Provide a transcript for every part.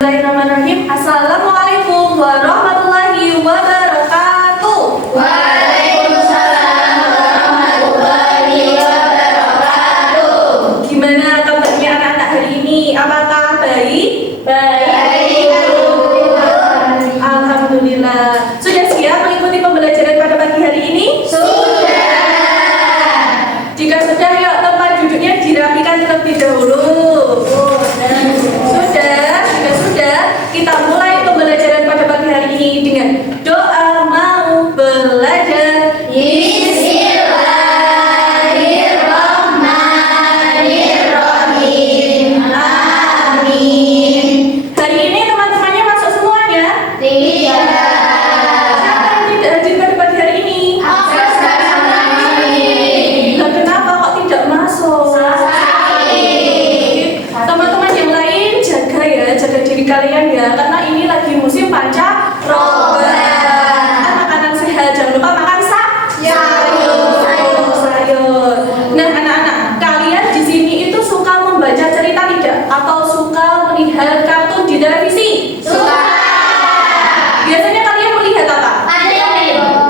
Bismillahirrahmanirrahim. Assalamualaikum warahmatullahi wabarakatuh. Waalaikumsalam warahmatullahi wabarakatuh. Gimana kabarnya anak-anak hari ini? Apakah baik? Baik. Alhamdulillah. Sudah siap mengikuti pembelajaran pada pagi hari ini? Sudah. Jika sudah, yuk tempat duduknya dirapikan terlebih dahulu. Kita mulai pembelajaran pada pagi hari ini dengan doa mau belajar. Bismillahirrahmanirrahim. Amin. Hari ini teman-temannya masuk semuanya? Tidak. Siapa yang tidak hadir pada pagi hari ini? Nah, kenapa kok tidak masuk? Teman-teman yang lain jaga ya, jaga diri kalian ya, karena ini lagi musim pancaroba. Makanan sehat, jangan lupa makan sayur. Nah, anak-anak, kalian di sini itu suka membaca cerita tidak? Atau suka melihat kartun di televisi? Suka. Biasanya kalian melihat apa?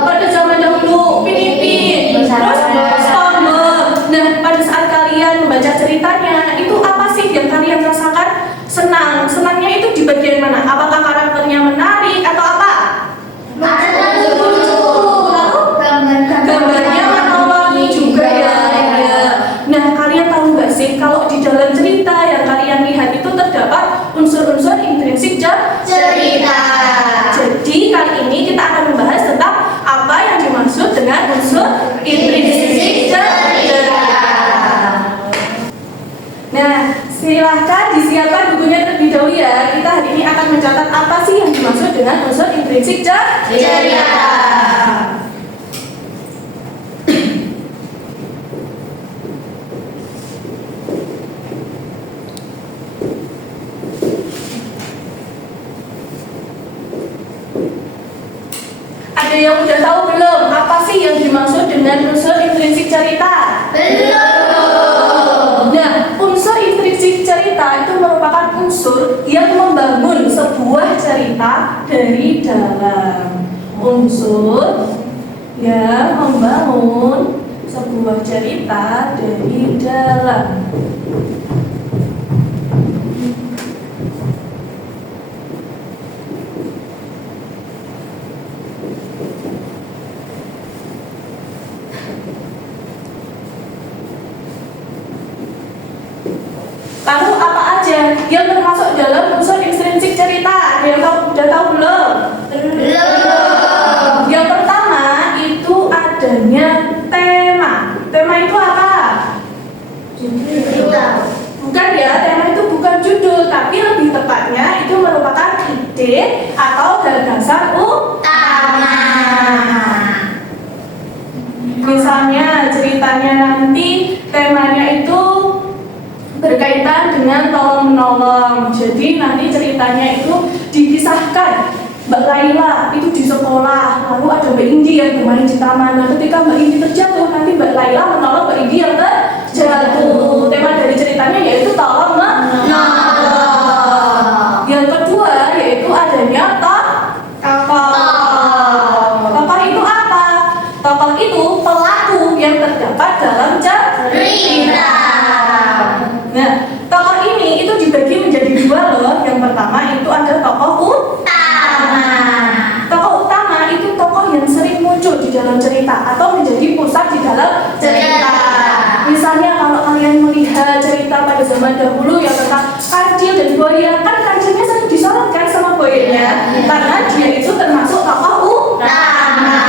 Pada zaman dahulu, Pinipin, terus SpongeBob. Nah, pada saat kalian membaca ceritanya, itu apa sih yang kalian rasakan? Senang. Senangnya itu di bagian mana? Apakah karakternya menarik atau apa? Gambarnya warna-warni juga ya. Nah, kalian tahu nggak sih kalau di dalam cerita yang kalian lihat itu terdapat unsur-unsur intrinsik Cerita. Jadi kali ini kita akan membahas tentang apa yang dimaksud dengan unsur intrinsik cerita. Nah, silahkan disiapkan bukunya terlebih dahulu ya. Kita hari ini akan mencatat apa sih yang dimaksud dengan unsur intrinsik cerita. Ada yang udah tahu belum apa sih yang dimaksud dengan unsur intrinsik cerita? Belum. Nah, unsur intrinsik cerita itu merupakan unsur yang membangun sebuah cerita dari dalam. Unsur yang membangun sebuah cerita dari dalam. Lalu apa aja yang termasuk dalam unsur intrinsik cerita? Ada yang udah tahu belum? Belum. Yang pertama itu adanya tema. Tema itu apa? Bukan ya, tema itu bukan judul, tapi lebih tepatnya itu merupakan ide atau gagasan utama. Misalnya ceritanya nanti temanya itu berkaitan dengan tolong-menolong. Jadi nanti ceritanya itu dipisahkan. Mbak Laila itu di sekolah, lalu ada Mbak Indi yang bermain di taman. Nah, ketika Mbak Indi terjatuh, nanti Mbak Laila menolong Mbak Indi yang terjatuh. Tema dari ceritanya yaitu tolong-menolong. Yang kedua yaitu adanya tokoh. Tokoh itu apa? Tokoh itu pelaku yang terdapat dalam cerita. Nah, tokoh ini itu dibagi menjadi dua loh. Yang pertama itu ada tokoh utama. Tokoh utama itu tokoh yang sering muncul di dalam cerita atau menjadi pusat di dalam cerita. Misalnya kalau kalian melihat cerita pada zaman dahulu yang tentang kancil dan buaya, kan kancilnya sering disorotkan sama buayanya karena dia itu termasuk tokoh utama.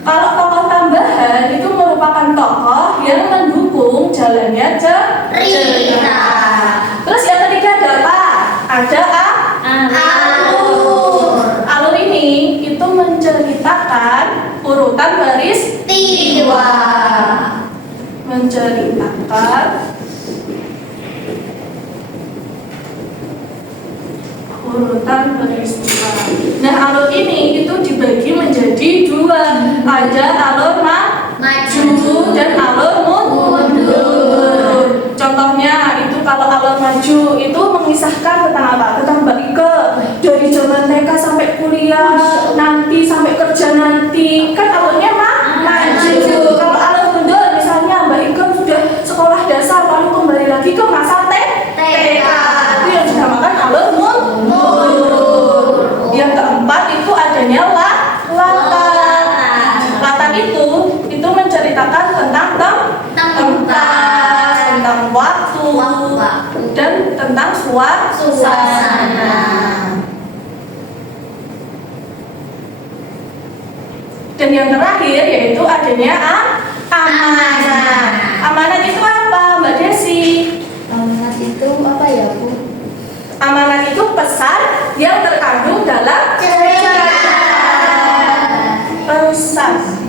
Kalau tokoh tambahan itu merupakan tokoh yang mendukung jalannya cerita. Terus yang ketiga ada apa? Ada alur. Alur ini itu menceritakan urutan peristiwa. Menceritakan urutan peristiwa. Nah, alur ini itu dibagi menjadi dua. Ada alur maju dan alur mundur. Contohnya itu kalau alur maju itu mengisahkan tentang apa? Tentang Mbak Ike dari zaman TK sampai kuliah, nanti sampai kerja nanti. Kan alurnya maju. Kalau alur mundur misalnya Mbak Ike sudah sekolah dasar lalu kembali lagi ke masa TK. Itu yang dinamakan alur mundur. Yang keempat itu adanya latar. Latar itu menceritakan tentang tempat, tentang waktu, dan tentang suasana. Dan yang terakhir yaitu adanya amanat. Amanat itu apa, Mbak Desi? Amanat itu apa ya, Bu? Amanat itu pesan yang terkandung dalam cerita. Pesan.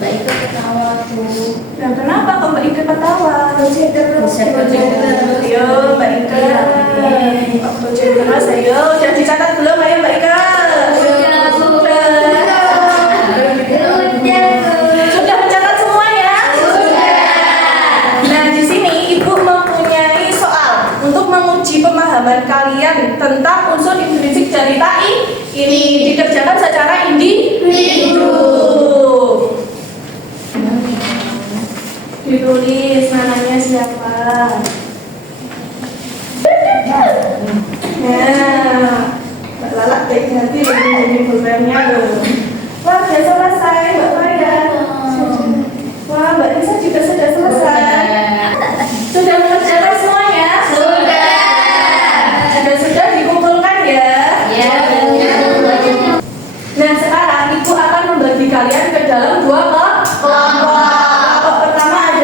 Mbak Ike ketawa, Bu. Dan kenapa kok Mbak Ike ketawa? Terus. Ayo Mbak Ike. Terus ayo. Udah dicatat belum ayo Mbak Ike? Sudah mencatat semua ya? Nah di sini Ibu mempunyai soal untuk menguji pemahaman kalian tentang unsur intrinsik dari tai ini. Dikerjakan secara individu. Ditulis namanya siapa. Nah, Mbak Lala baik hati jadi programnya loh. Wah, sudah selesai Mbak Maya. Wah, Mbak Nisa juga sudah selesai. Sudah mengerjakan semuanya? Sudah dikumpulkan ya? Ya. Nah, sekarang Ibu akan membagi kalian ke dalam dua kelompok.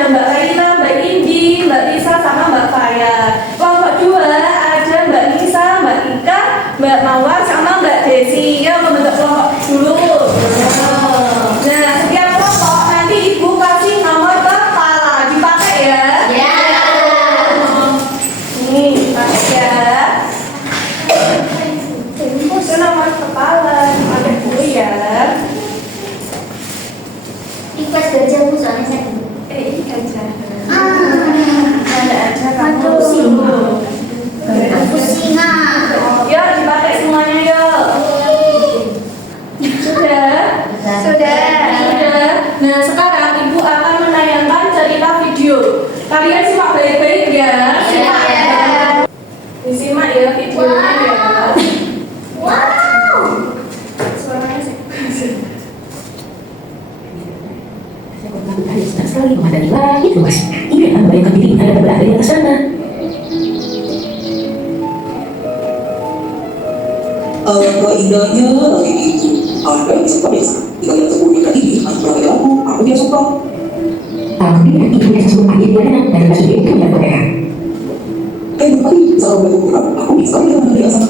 Mbak Raina, Mbak Indi, Mbak Lisa, sama Mbak Faya. Kelompok 2 ada Mbak Nisa, Mbak Ika, Mbak Mawar, sama Mbak Desi. Yang membentuk kelompok dulu. Nah, setiap kelompok nanti Ibu kasih nomor kepala. Dipakai ya? Ya. Nih, dipakai ya. Itu nomor kepala. Dipakai dulu ya. Ikhlas belajar, Bu, soalnya saya dulu. Ini aja. Ada aja kamu pusing. dulu. Pusing. Ya, dipakai semuanya yuk. Sudah? Sudah. Nah, sekarang Ibu akan menayangkan cerita video. Kalian simak baik-baik ya. Disimak ya videonya ya. Wow. Suaranya sih. Sekali menghadapi langit luas. Ini adalah bayangkan diri Anda berada di atas sana. Alangkah indahnya langit itu. Anda bisa biasa. Jika yang sempurna ini harus berada aku dia suka. Alhamdulillah itu biasa sebelum akhir bulan dan masuk itu yang berbeda. Kali salah berkurang, aku bisa dengan biasa.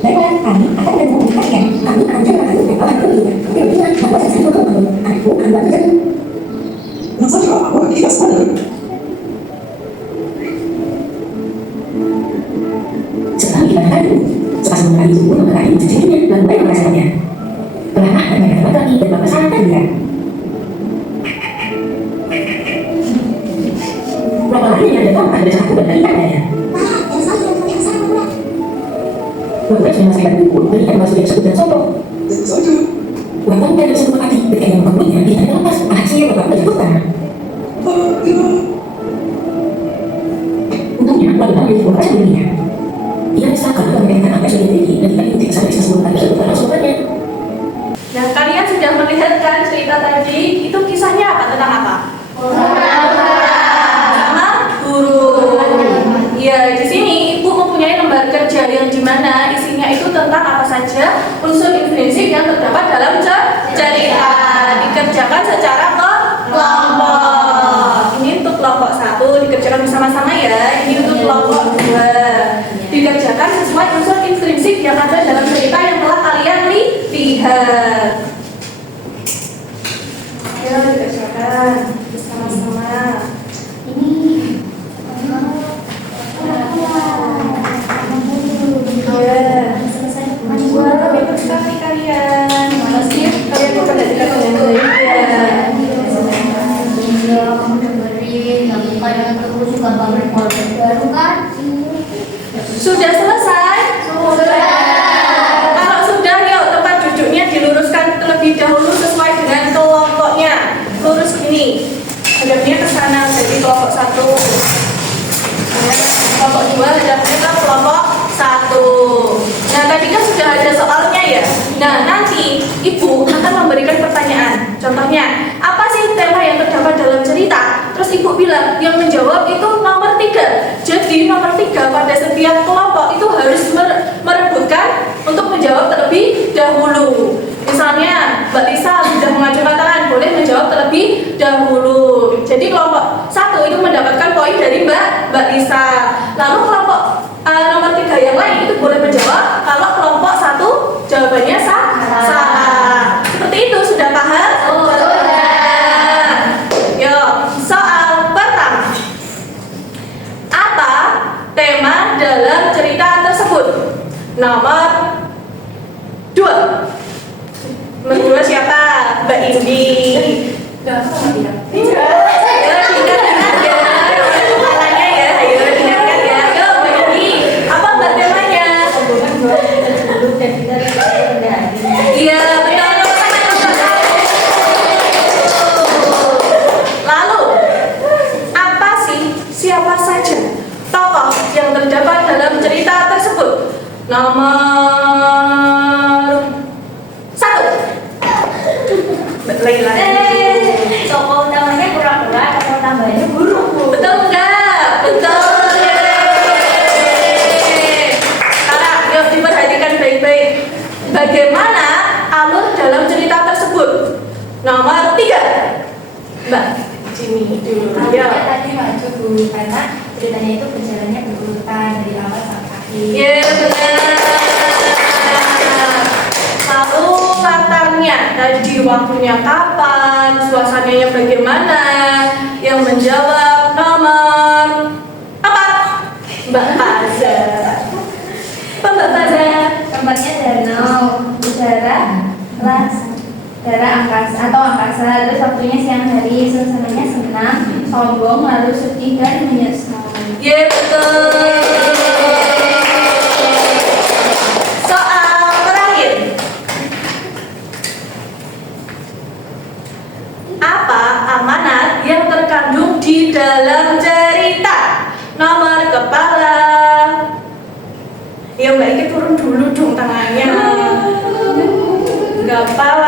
Baiklah, kami akan mengumpulkannya. Kami akan coba mengumpulkan kemudian. Kemudian, apa saja yang kamu aku akan lakukan. Rasanya aku tidak sadar. Setelah kita tadi, sepasang mengenai itu pun mengenai sejujurnya dan mulai merasakannya. Pelangah dan mereka kami dan bapak sangat terbilang. Berapa lama yang datang pada aku dan dari adanya. Beberapa yang saya buku berikan masuk yang sebut dan sombong. Tentu saja. Bahkan dari sebuah hati ketika yang membangunnya tidak terlepas hasil bapak berikutnya. Ya. Untungnya, lalu bang jadi beberapa dirinya. Ia bisa kalau mengingatkan apa yang sudah dimiliki dan tidak ingin sampai sebelum kami sebutkan langsungnya. Nah, kalian sudah melihat kan cerita tadi? Itu kisahnya apa? Tentang apa? Sama guru. Ya, di sini Ibu mempunyai lembar kerja yang dimana isinya itu tentang apa saja unsur intrinsik yang terdapat dalam cerita. Dikerjakan secara kelompok. Ini untuk kelompok 1 dikerjakan bersama-sama ya. Ini untuk kelompok 2 dikerjakan sesuai unsur intrinsik yang ada dalam cerita yang telah kalian lihat. Ayo dikerjakan bersama-sama. Wah, pintar sekali kalian. Kalian Contohnya, apa sih tema yang terdapat dalam cerita? Terus ibu bilang, yang menjawab itu nomor 3. Jadi nomor 3 pada setiap kelompok itu harus merebutkan untuk menjawab terlebih dahulu. Misalnya, Mbak Lisa sudah mengajukan tangan, boleh menjawab terlebih dahulu. Jadi kelompok 1 itu mendapatkan poin dari Mbak Lisa. Lalu kelompok nomor 3 yang lain itu boleh menjawab kalau kelompok 1 jawabannya salah. Seperti itu, sudah paham? Sudah. Yuk, soal pertama. Apa tema dalam cerita tersebut? Nomor 2. Nomor 2 siapa? Mbak Indi. Ayo diingat ya. Kepalanya ya. Ayo diingatkan ya. Ayo Mbak Indi. Apa Mbak temanya? Iya, betul. Lalu, apa sih, siapa saja tokoh yang terdapat dalam cerita tersebut? Nomor 1. Mbak Laila. Tokoh utamanya pura-pura, tokoh tambahnya buruk. Betul enggak? Betul. Sekarang, yuk diperhatikan baik-baik. Bagaimana alur dalam cerita tersebut? Nomor 3. Mbak Jimmy dulu. Ya, Ya. tadi maju Bu, karena ceritanya itu berjalannya berurutan dari awal sampai akhir. Iya benar. Lalu latarnya tadi waktunya kapan, suasananya bagaimana? Yang menjawab nomor apa? Mbak Faza. Apa Mbak Faza? Tempatnya danau, udara, angkasa atau angkasa. Terus waktunya siang hari, suasananya senang, sombong, lalu sedih dan menyesal. Iya betul. Soal terakhir. Apa amanat yang terkandung di dalam cerita? Nomor kepala. Ya Mbak Iki turun dulu dong tangannya. Gak apa